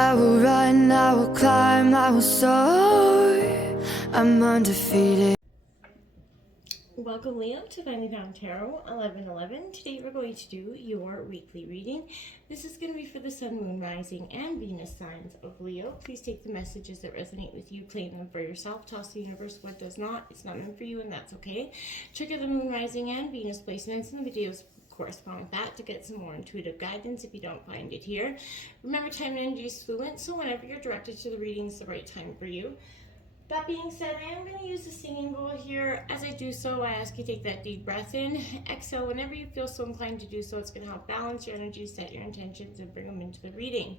I will run, I will climb, I will soar. I'm undefeated. Welcome, Leo, to Finally Found Tarot 1111. Today we're going to do your weekly reading. This is going to be for the Sun, Moon, Rising, and Venus signs of Leo. Please take the messages that resonate with you, claim them for yourself, toss the universe what does not. It's not meant for you, and that's okay. Check out the Moon, Rising, and Venus placements in the videos correspond with that to get some more intuitive guidance if you don't find it here. Remember, time and energy is fluent, so whenever you're directed to the reading, it's the right time for you. That being said, I am going to use the singing bowl here. As I do so, I ask you to take that deep breath in. Exhale whenever you feel so inclined to do so. It's going to help balance your energy, set your intentions, and bring them into the reading.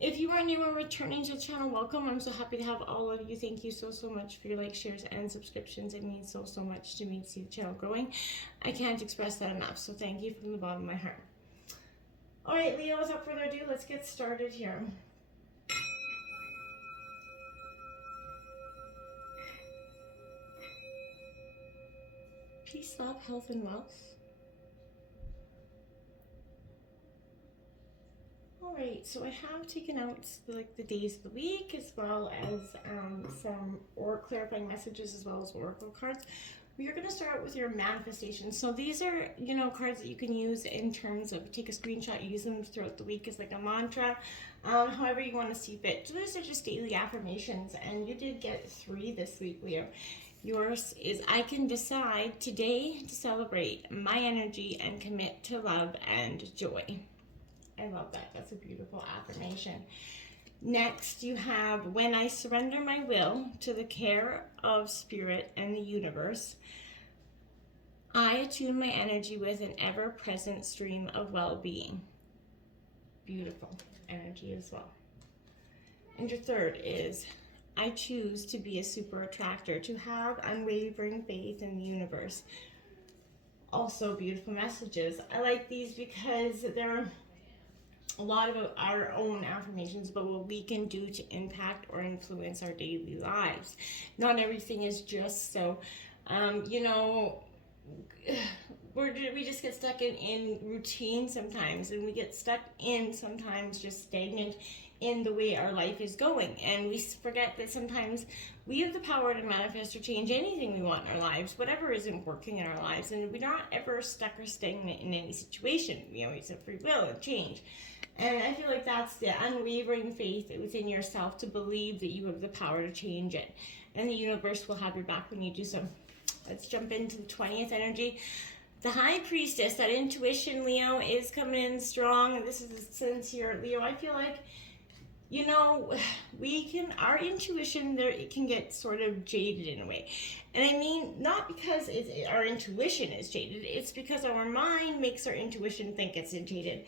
If you are new or returning to the channel, welcome. I'm so happy to have all of you. Thank you so much for your likes, shares, and subscriptions. It means so much to me to see the channel growing. I can't express that enough, so thank you from the bottom of my heart. All right, Leo, without further ado, let's get started here. Peace, love, health, and wealth. All right, so I have taken out the days of the week, as well as some clarifying messages, as well as oracle cards. We are going to start out with your manifestations. So these are, cards that you can use in terms of take a screenshot, use them throughout the week as like a mantra, however you want to see fit. So these are just daily affirmations, and you did get 3 this week, Leo. Yours is, I can decide today to celebrate my energy and commit to love and joy. I love that. That's a beautiful affirmation. Next, you have, when I surrender my will to the care of spirit and the universe, I attune my energy with an ever-present stream of well-being. Beautiful energy as well. And your third is, I choose to be a super attractor, to have unwavering faith in the universe. Also beautiful messages. I like these because they're a lot of our own affirmations about what we can do to impact or influence our daily lives. Not everything is just so, we just get stuck in routine sometimes, and we get stuck in sometimes just stagnant in the way our life is going, and we forget that sometimes we have the power to manifest or change anything we want in our lives, whatever isn't working in our lives, and we're not ever stuck or stagnant in any situation. We always have free will and change. And I feel like that's the unwavering faith within yourself to believe that you have the power to change it, and the universe will have your back when you do so. Let's jump into the 20th energy. The High Priestess, that intuition, Leo, is coming in strong, and this is the sense here, Leo. I feel like, our intuition there, it can get sort of jaded in a way. And I mean, not because our intuition is jaded, it's because our mind makes our intuition think it's jaded.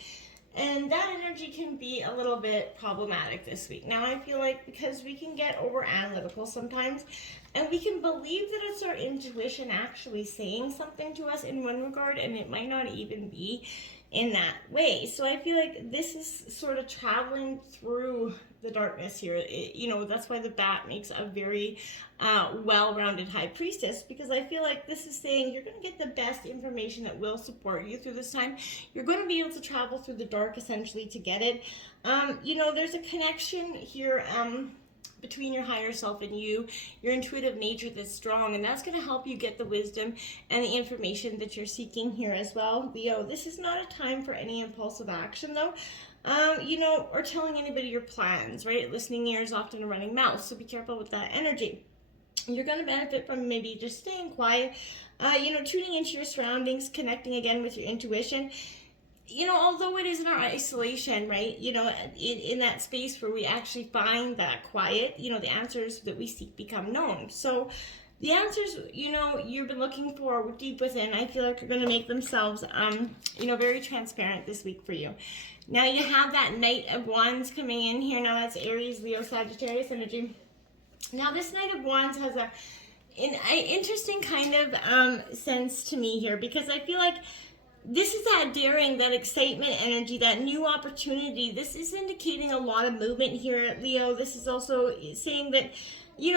And that energy can be a little bit problematic this week. Now, I feel like because we can get over analytical sometimes, and we can believe that it's our intuition actually saying something to us in one regard, and it might not even be in that way. So I feel like this is sort of traveling through the darkness here. That's why the bat makes a very well-rounded High Priestess, because I feel like this is saying you're going to get the best information that will support you through this time. You're going to be able to travel through the dark essentially to get it. There's a connection here between your higher self and you, your intuitive nature that's strong, and that's going to help you get the wisdom and the information that you're seeking here as well. Leo, this is not a time for any impulsive action though, or telling anybody your plans, right? Listening ear is often a running mouth, so be careful with that energy. You're going to benefit from maybe just staying quiet, tuning into your surroundings, connecting again with your intuition. Although it is in our isolation, right, in that space where we actually find that quiet, the answers that we seek become known. So the answers, you've been looking for deep within, I feel like are going to make themselves, very transparent this week for you. Now you have that Knight of Wands coming in here. Now that's Aries, Leo, Sagittarius energy. Now this Knight of Wands has an interesting kind of sense to me here, because I feel like this is that daring, that excitement energy, that new opportunity. This is indicating a lot of movement here at Leo. This is also saying that,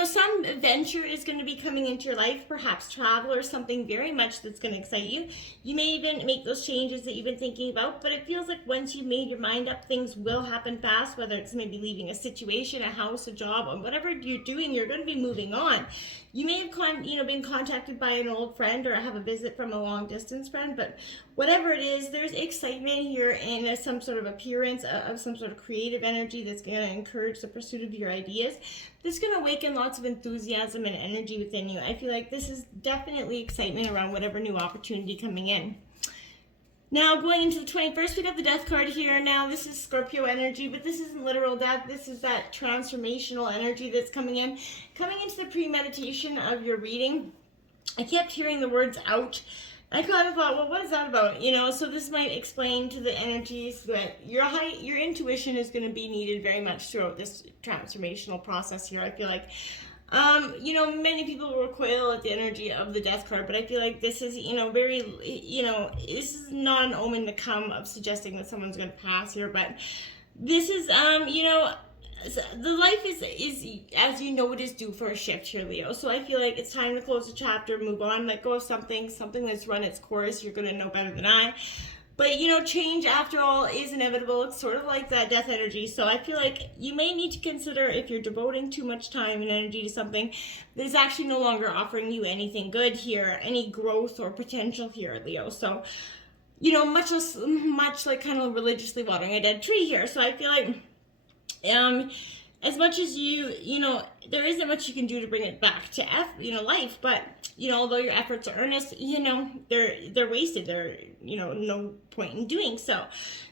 some adventure is going to be coming into your life, perhaps travel or something very much that's going to excite you. You may even make those changes that you've been thinking about, but it feels like once you've made your mind up, things will happen fast, whether it's maybe leaving a situation, a house, a job, or whatever you're doing, you're going to be moving on. You may have been contacted by an old friend or have a visit from a long distance friend, but whatever it is, there's excitement here and some sort of appearance of some sort of creative energy that's going to encourage the pursuit of your ideas. This is going to awaken lots of enthusiasm and energy within you. I feel like this is definitely excitement around whatever new opportunity coming in. Now, going into the 21st, we got the death card here. Now, this is Scorpio energy, but this isn't literal death. This is that transformational energy that's coming in. Coming into the premeditation of your reading, I kept hearing the words out. I kind of thought, well, what is that about? So this might explain to the energies that your intuition is going to be needed very much throughout this transformational process here. I feel like, many people recoil at the energy of the death card, but I feel like this is, this is not an omen to come of suggesting that someone's going to pass here, but this is, the life is as you know it is due for a shift here, Leo. So I feel like it's time to close the chapter, move on, let go of something that's run its course. You're going to know better than I. But, change, after all, is inevitable. It's sort of like that death energy. So I feel like you may need to consider if you're devoting too much time and energy to something that is actually no longer offering you anything good here, any growth or potential here, Leo. So, much like kind of religiously watering a dead tree here. So I feel like as much as there isn't much you can do to bring it back to life, but although your efforts are earnest, they're wasted. They're no point in doing so.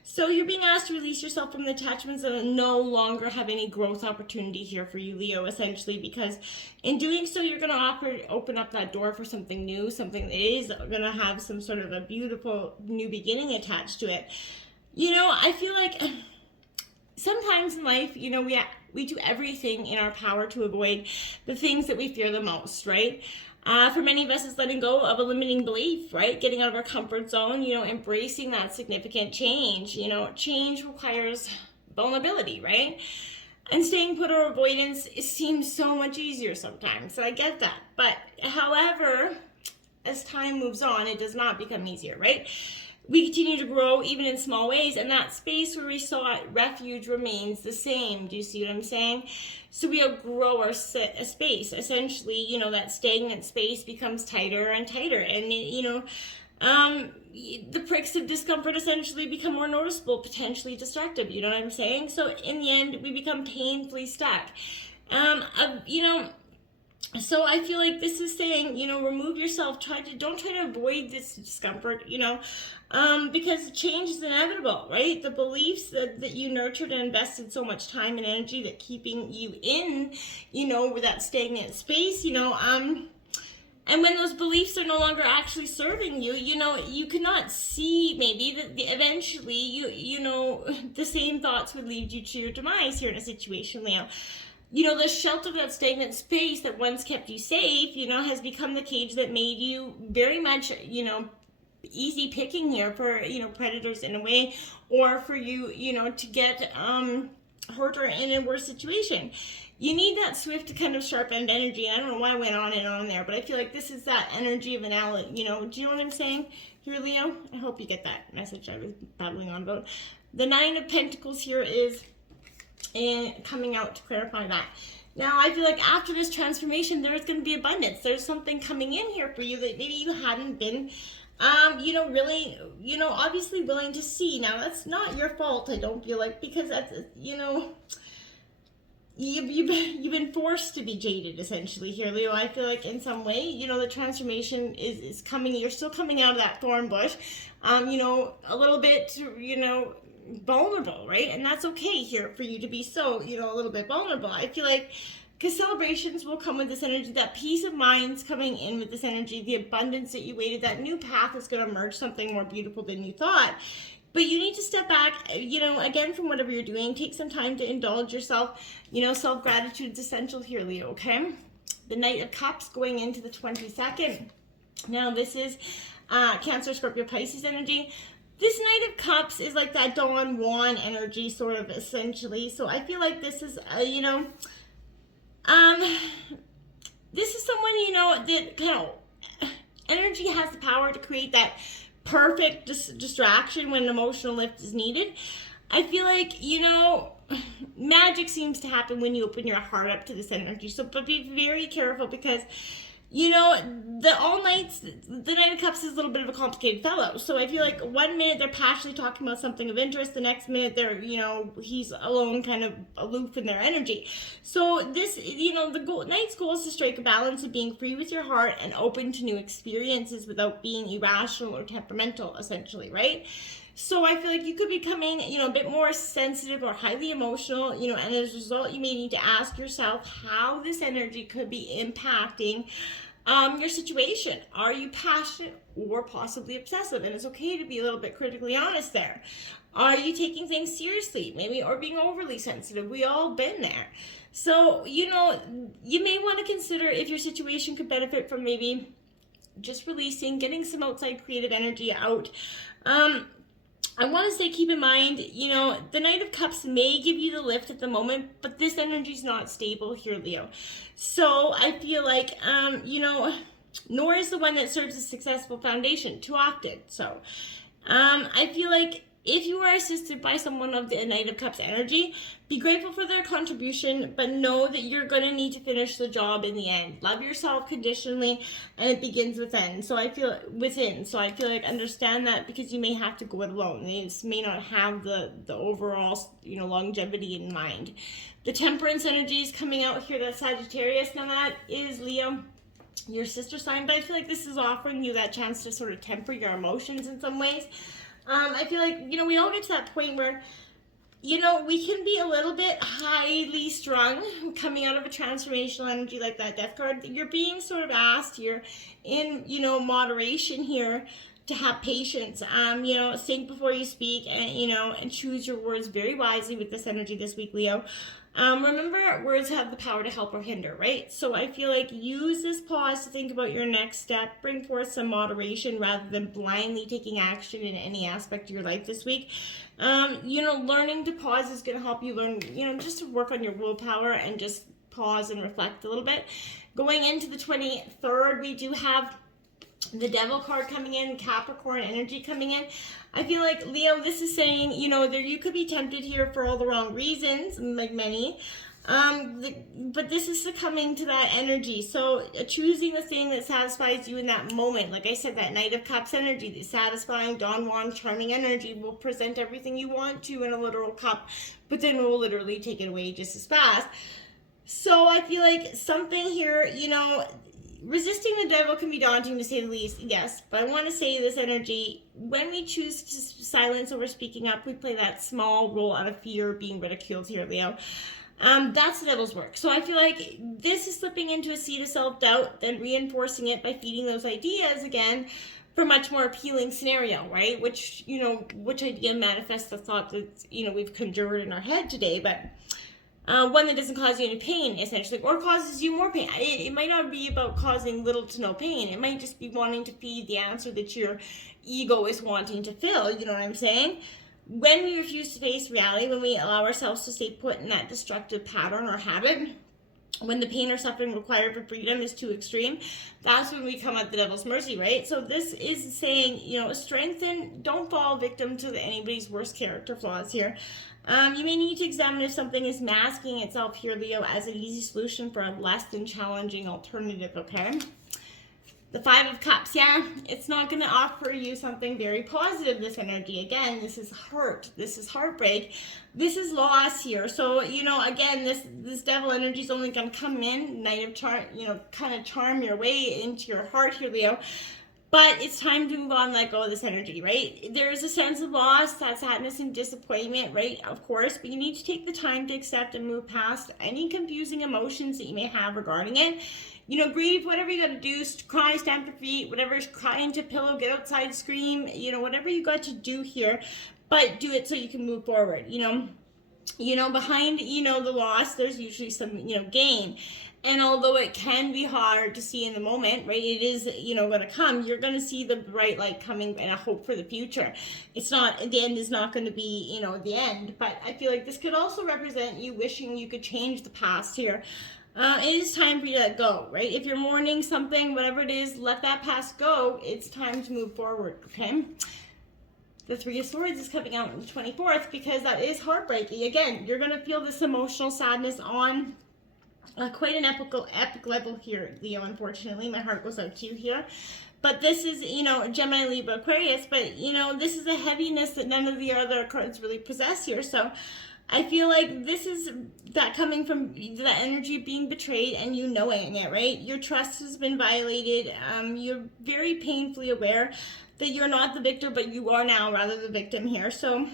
So you're being asked to release yourself from the attachments that no longer have any growth opportunity here for you, Leo, essentially, because in doing so, you're going to open up that door for something new, something that is going to have some sort of a beautiful new beginning attached to it. I feel like sometimes in life, we do everything in our power to avoid the things that we fear the most, right? For many of us, it's letting go of a limiting belief, right? Getting out of our comfort zone, embracing that significant change. Change requires vulnerability, right? And staying put or avoidance, it seems so much easier sometimes. So I get that. But however, as time moves on, it does not become easier, right? We continue to grow even in small ways, and that space where we sought refuge remains the same. Do you see what I'm saying? So we outgrow our space. Essentially, that stagnant space becomes tighter and tighter, and the pricks of discomfort essentially become more noticeable, potentially destructive. You know what I'm saying? So in the end, we become painfully stuck. So I feel like this is saying, remove yourself. Don't try to avoid this discomfort, because change is inevitable, right? The beliefs that you nurtured and invested so much time and energy that keeping you in, with that stagnant space, and when those beliefs are no longer actually serving you, you cannot see maybe that eventually the same thoughts would lead you to your demise here in a situation, Leo. The shelter of that stagnant space that once kept you safe, has become the cage that made you very much, easy picking here for, predators in a way, or for you, to get hurt or in a worse situation. You need that swift to kind of sharp-end energy. I don't know why I went on and on there, but I feel like this is that energy of an ally. Do you know what I'm saying here, Leo? I hope you get that message I was babbling on about. The Nine of Pentacles here is coming out to clarify that. Now, I feel like after this transformation, there's going to be abundance. There's something coming in here for you that maybe you hadn't been, really, obviously willing to see. Now, that's not your fault, I don't feel like, because that's, you've been forced to be jaded, essentially, here, Leo. I feel like in some way, the transformation is coming. You're still coming out of that thorn bush, a little bit, vulnerable, right? And that's okay here for you to be so, a little bit vulnerable. I feel like because celebrations will come with this energy, that peace of mind's coming in with this energy, the abundance that you waited, that new path is going to emerge something more beautiful than you thought. But you need to step back, again, from whatever you're doing. Take some time to indulge yourself. Self-gratitude is essential here, Leo, okay? The Knight of Cups going into the 22nd. Now, this is Cancer, Scorpio, Pisces energy. This Knight of Cups is like that Don Juan energy, sort of, essentially. So I feel like this is, Um, this is someone, that kind of energy has the power to create that perfect distraction when an emotional lift is needed. I feel like, magic seems to happen when you open your heart up to this energy. So, but be very careful because, the Knight of Cups is a little bit of a complicated fellow. So I feel like 1 minute they're passionately talking about something of interest, the next minute they're, he's alone, kind of aloof in their energy. So this, the Knight's goal is to strike a balance of being free with your heart and open to new experiences without being irrational or temperamental, essentially, right? So I feel like you could be becoming, a bit more sensitive or highly emotional, and as a result, you may need to ask yourself how this energy could be impacting your situation. Are you passionate or possibly obsessive? And it's okay to be a little bit critically honest there. Are you taking things seriously, maybe, or being overly sensitive? We all been there. So, you may want to consider if your situation could benefit from maybe just releasing, getting some outside creative energy out. I want to say, keep in mind, the Knight of Cups may give you the lift at the moment, but this energy is not stable here, Leo. So I feel like, nor is the one that serves a successful foundation too often. So I feel like if you are assisted by someone of the Knight of Cups energy, be grateful for their contribution, but know that you're going to need to finish the job in the end. Love yourself conditionally, and it begins within. So I feel like understand that, because you may have to go it alone. They may not have the overall, longevity in mind. The Temperance energy is coming out here. That's Sagittarius. Now that is, Leo, your sister sign, but I feel like this is offering you that chance to sort of temper your emotions in some ways. I feel like, we all get to that point where, we can be a little bit highly strung coming out of a transformational energy like that Death card. You're being sort of asked here in, moderation here to have patience. Think before you speak, and, and choose your words very wisely with this energy this week, Leo. Remember, words have the power to help or hinder, right? So I feel like use this pause to think about your next step, bring forth some moderation rather than blindly taking action in any aspect of your life this week. Learning to pause is going to help you learn, just to work on your willpower and just pause and reflect a little bit. Going into the 23rd, we do have the Devil card coming in, Capricorn energy coming in. I feel like, Leo, this is saying, there you could be tempted here for all the wrong reasons, like many. But this is succumbing to that energy. So choosing the thing that satisfies you in that moment. Like I said, that Knight of Cups energy, the satisfying Don Juan charming energy will present everything you want to in a literal cup, but then will literally take it away just as fast. So I feel like something here, resisting the devil can be daunting, to say the least, yes. But I want to say this energy, when we choose to silence over speaking up, we play that small role out of fear of being ridiculed here, Leo. That's the devil's work. So I feel like this is slipping into a seed of self-doubt, then reinforcing it by feeding those ideas again for a much more appealing scenario, right? Which idea manifests the thought that, we've conjured in our head today, but one that doesn't cause you any pain, essentially, or causes you more pain. It might not be about causing little to no pain. It might just be wanting to feed the answer that your ego is wanting to fill. You know what I'm saying? When we refuse to face reality, when we allow ourselves to stay put in that destructive pattern or habit, when the pain or suffering required for freedom is too extreme, that's when we come at the devil's mercy, right? So this is saying, strengthen, don't fall victim to anybody's worst character flaws here. You may need to examine if something is masking itself here, Leo, as an easy solution for a less than challenging alternative, okay? The Five of Cups, yeah, it's not going to offer you something very positive, this energy. Again, this is hurt. This is heartbreak. This is loss here. So, again, this devil energy is only going to come in, Knight of Charm, kind of charm your way into your heart here, Leo. But it's time to move on and let go of this energy, right? There's a sense of loss, that sadness and disappointment, right? Of course, but you need to take the time to accept and move past any confusing emotions that you may have regarding it. Grieve, whatever you got to do, cry, stamp your feet, whatever, cry into a pillow, get outside, scream, whatever you got to do here, but do it so you can move forward, behind, the loss, there's usually some, gain. And although it can be hard to see in the moment, right, it is, going to come, you're going to see the bright light coming and a hope for the future. It's not, the end is not going to be, the end. But I feel like this could also represent you wishing you could change the past here. It is time for you to let go, right? If you're mourning something, whatever it is, let that past go. It's time to move forward, okay? The Three of Swords is coming out on the 24th because that is heartbreaking. Again, you're going to feel this emotional sadness on quite an epic level here, Leo, unfortunately. My heart goes out to you here. But this is, Gemini, Libra, Aquarius, but, this is a heaviness that none of the other cards really possess here. So I feel like this is that coming from that energy of being betrayed and you knowing it, right? Your trust has been violated. You're very painfully aware that you're not the victor, but you are now rather the victim here. So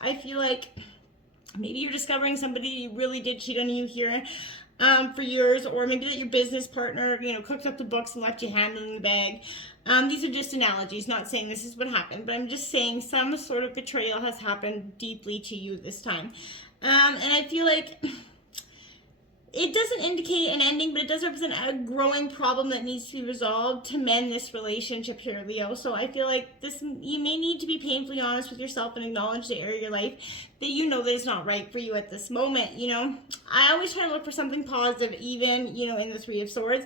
I feel like maybe you're discovering somebody really did cheat on you here for years, or maybe that your business partner, cooked up the books and left you handling the bag. These are just analogies, not saying this is what happened, but I'm just saying some sort of betrayal has happened deeply to you this time. And I feel like it doesn't indicate an ending, but it does represent a growing problem that needs to be resolved to mend this relationship here, Leo. So I feel like you may need to be painfully honest with yourself and acknowledge the area of your life that you know that it's not right for you at this moment. I always try to look for something positive, even, in the Three of Swords.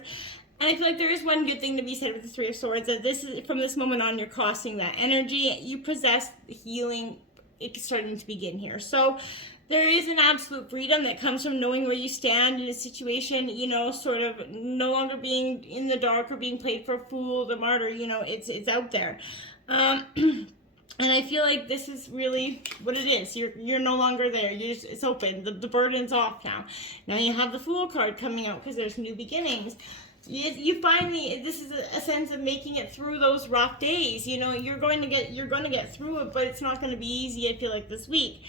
And I feel like there is one good thing to be said with the Three of Swords, that this is, from this moment on, you're crossing that energy. You possess the healing. It's starting to begin here. So there is an absolute freedom that comes from knowing where you stand in a situation, sort of no longer being in the dark or being played for a fool, the martyr, it's out there. And I feel like this is really what it is. You're no longer there. It's open. The burden's off now. Now you have the Fool card coming out because there's new beginnings. You finally, this is a sense of making it through those rough days. You're going to get through it, but it's not going to be easy, I feel like, this week.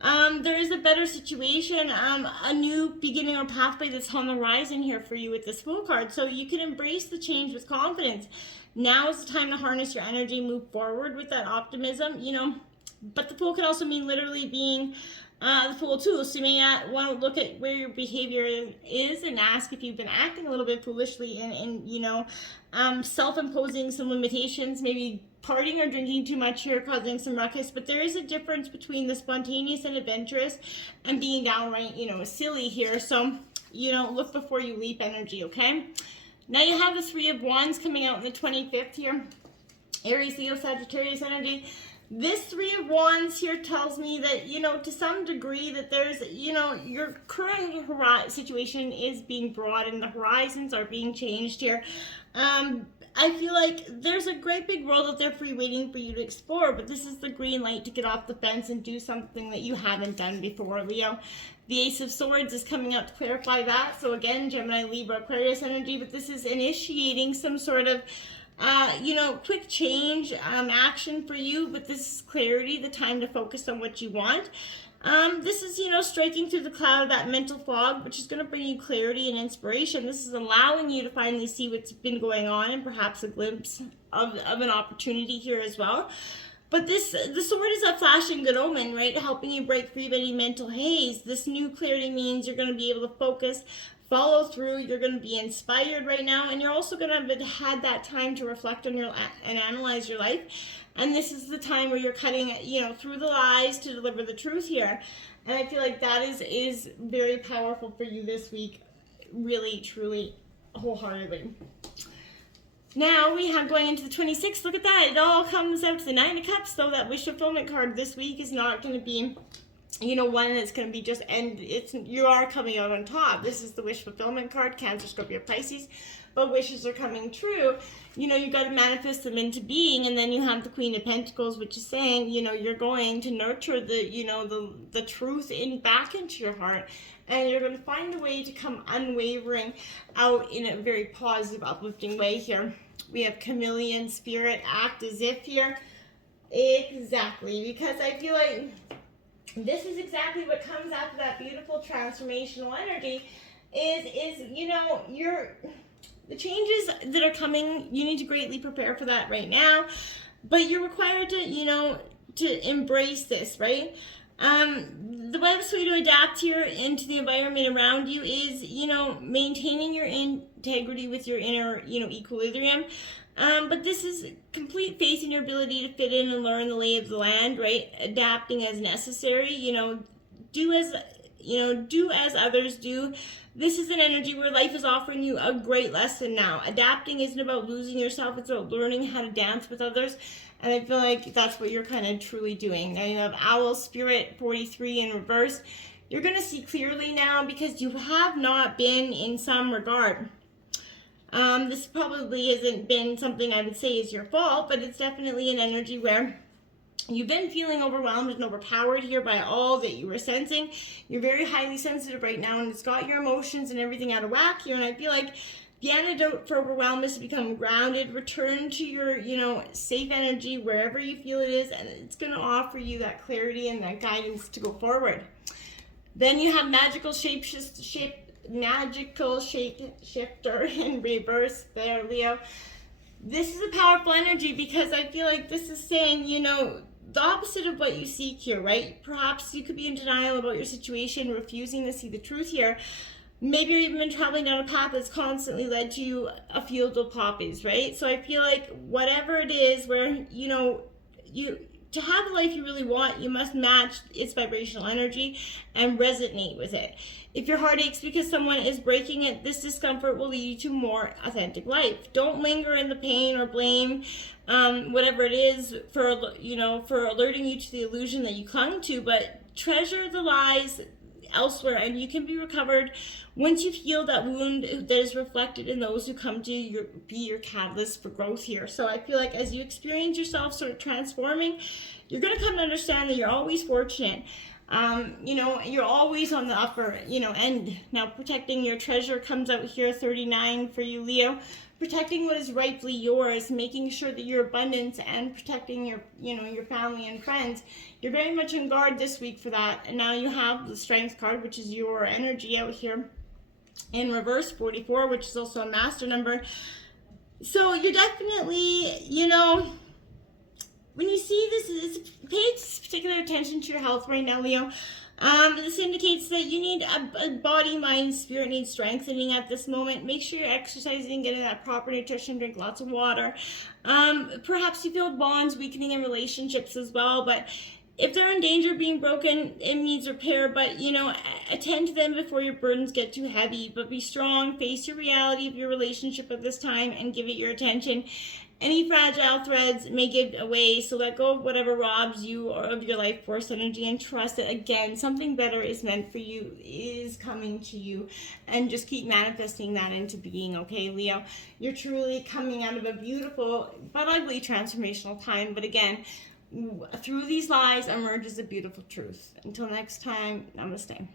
There is a better situation, a new beginning or pathway that's on the horizon here for you with this Fool card. So you can embrace the change with confidence. Now is the time to harness your energy, move forward with that optimism, But the Fool can also mean literally being the Fool too. So you may want to look at where your behavior is and ask if you've been acting a little bit foolishly and self-imposing some limitations, maybe partying or drinking too much here, causing some ruckus. But there is a difference between the spontaneous and adventurous and being downright, silly here. So, look before you leap energy, okay? Now you have the Three of Wands coming out on the 25th here. Aries, Leo, Sagittarius energy. This Three of Wands here tells me that, to some degree that there's, your current situation is being broadened. The horizons are being changed here. I feel like there's a great big world out there for you waiting for you to explore, but this is the green light to get off the fence and do something that you haven't done before, Leo. The Ace of Swords is coming out to clarify that. So again, Gemini, Libra, Aquarius energy, but this is initiating some sort of quick change, action for you, but this is clarity, the time to focus on what you want. This is, striking through the cloud of that mental fog, which is going to bring you clarity and inspiration. This is allowing you to finally see what's been going on and perhaps a glimpse of an opportunity here as well. But the sword is a flashing good omen, right? Helping you break free of any mental haze. This new clarity means you're going to be able to focus, follow through. You're going to be inspired right now, and you're also going to have had that time to reflect on and analyze your life. And this is the time where you're cutting, through the lies to deliver the truth here. And I feel like that is very powerful for you this week, really, truly, wholeheartedly. Now we have going into the 26th. Look at that. It all comes out to the Nine of Cups, though. That wish fulfillment card this week is not going to be, one that's going to be just you are coming out on top. This is the wish fulfillment card, Cancer, Scorpio, Pisces. But wishes are coming true. You've got to manifest them into being. And then you have the Queen of Pentacles, which is saying, you're going to nurture the truth back into your heart. And you're going to find a way to come unwavering out in a very positive, uplifting way here. We have Chameleon Spirit, act as if here. Exactly. Because I feel like this is exactly what comes after that beautiful transformational energy is the changes that are coming. You need to greatly prepare for that right now. But you're required to embrace this, right? The best way to adapt here into the environment around you is, maintaining your integrity with your inner, equilibrium. But this is complete faith in your ability to fit in and learn the lay of the land, right? Adapting as necessary, do as do as others do. This is an energy where life is offering you a great lesson now. Adapting isn't about losing yourself, it's about learning how to dance with others. And I feel like that's what you're kind of truly doing. Now you have Owl Spirit 43 in reverse. You're going to see clearly now because you have not been in some regard. This probably hasn't been something I would say is your fault, but it's definitely an energy where you've been feeling overwhelmed and overpowered here by all that you were sensing. You're very highly sensitive right now, and it's got your emotions and everything out of whack here. And I feel like the antidote for overwhelm is to become grounded, return to your, safe energy wherever you feel it is, and it's going to offer you that clarity and that guidance to go forward. Then you have magical shapeshifter in reverse there, Leo. This is a powerful energy because I feel like this is saying, the opposite of what you seek here, right? Perhaps you could be in denial about your situation, refusing to see the truth here. Maybe you've even been traveling down a path that's constantly led to a field of poppies, right? So I feel like whatever it is where, to have the life you really want, you must match its vibrational energy and resonate with it. If your heart aches because someone is breaking it, this discomfort will lead you to more authentic life. Don't linger in the pain or blame, whatever it is, for alerting you to the illusion that you clung to, but treasure the lies elsewhere, and you can be recovered once you've healed that wound that is reflected in those who come to you, be your catalyst for growth here. So I feel like as you experience yourself sort of transforming, you're going to come to understand that you're always fortunate. You're always on the upper, end. Now, protecting your treasure comes out here, 39 for you, Leo. Protecting what is rightfully yours, making sure that your abundance and protecting your, your family and friends. You're very much on guard this week for that. And now you have the Strength card, which is your energy out here in reverse, 44, which is also a master number. So you're definitely, when you see this, pay particular attention to your health right now, Leo. This indicates that you need a body, mind, spirit needs strengthening at this moment. Make sure you're exercising, getting that proper nutrition, drink lots of water. Perhaps you feel bonds weakening in relationships as well, but if they're in danger of being broken, it needs repair, but, attend to them before your burdens get too heavy. But be strong, face your reality of your relationship at this time, and give it your attention. Any fragile threads may give away, so let go of whatever robs you or of your life force energy and trust that, again, something better is meant for you, is coming to you, and just keep manifesting that into being, okay, Leo? You're truly coming out of a beautiful but ugly transformational time, but again, through these lies emerges a beautiful truth. Until next time, namaste.